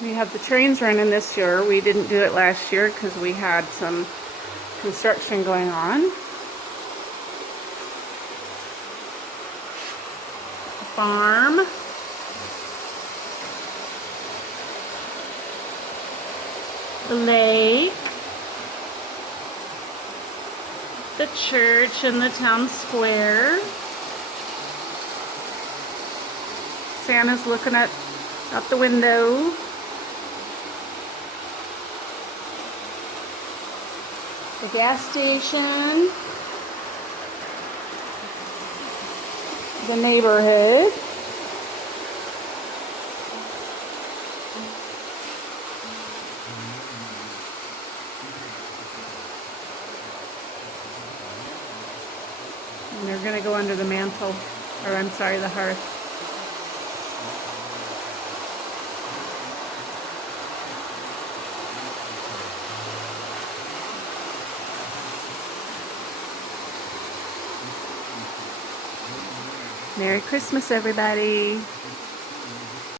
We have the trains running this year. We didn't do it last year because we had some construction going on. Farm. The lake. The church and the town square. Santa's looking out the window. The gas station. The neighborhood. And they're going to go under the mantle, or I'm sorry, the hearth. Merry Christmas, everybody.